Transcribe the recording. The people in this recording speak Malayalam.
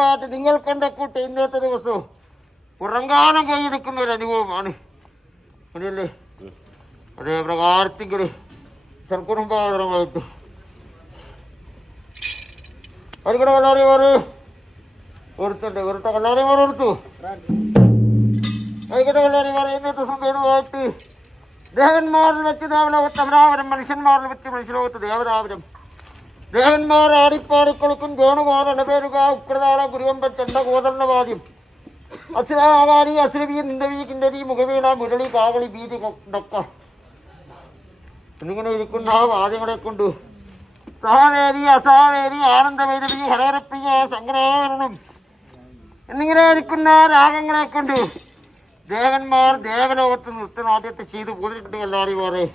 അനുഭവമായിട്ട് നിങ്ങൾ കണ്ടക്കൂട്ട് ഇന്നത്തെ ദിവസവും ഉറങ്ങാനം കൈയെടുക്കുന്ന ഒരു അനുഭവമാണ്. അങ്ങനെയല്ലേ? അതേ പ്രകാരത്തിങ്കില് സൽക്കുടുംബാദരമായിട്ട് അരിക്കട കല്ലാടി മാറ് ഒരുത്തണ്ട് ഒരുത്ത കല്ലാടി മാറ് എടുത്തു. അരിക്കട കല്ലാടി മാറ് ഇന്നത്തെ സംഭവമായിട്ട് ദേവന്മാരിൽ വെച്ച് ദേവലോകത്ത് അമരാവരം, മനുഷ്യന്മാരിൽ വെച്ച് മനുഷ്യലോകത്ത് ദേവരാവരം. ദേവന്മാർ ആടിപ്പാടിക്കൊളുക്കും ഗോണുമാർ ഇടപേരുക ഉക്രതാള ഗുരുവമ്പൻ ചെണ്ട കോതണ്ണവാദ്യം അസുരാകാരി അസുരവി നിന്ദവി കിന്നരി മുഖവീണ മുരളി കാവളി ഭീതി ഡൊക്ക എന്നിങ്ങനെ ഇരിക്കുന്ന ആ വാദ്യങ്ങളെ കൊണ്ട് സഹാവേദി അസാവേദി ആനന്ദവൈദവി ഹരഹരപ്രിയ സങ്കരാവരണം എന്നിങ്ങനെ ഇരിക്കുന്ന രാഗങ്ങളെ കൊണ്ട് ദേവന്മാർ ദേവലോകത്ത് നൃത്തനാട്യത്തെ ചെയ്തു പോന്നിട്ടുണ്ട് എല്ലാവരും.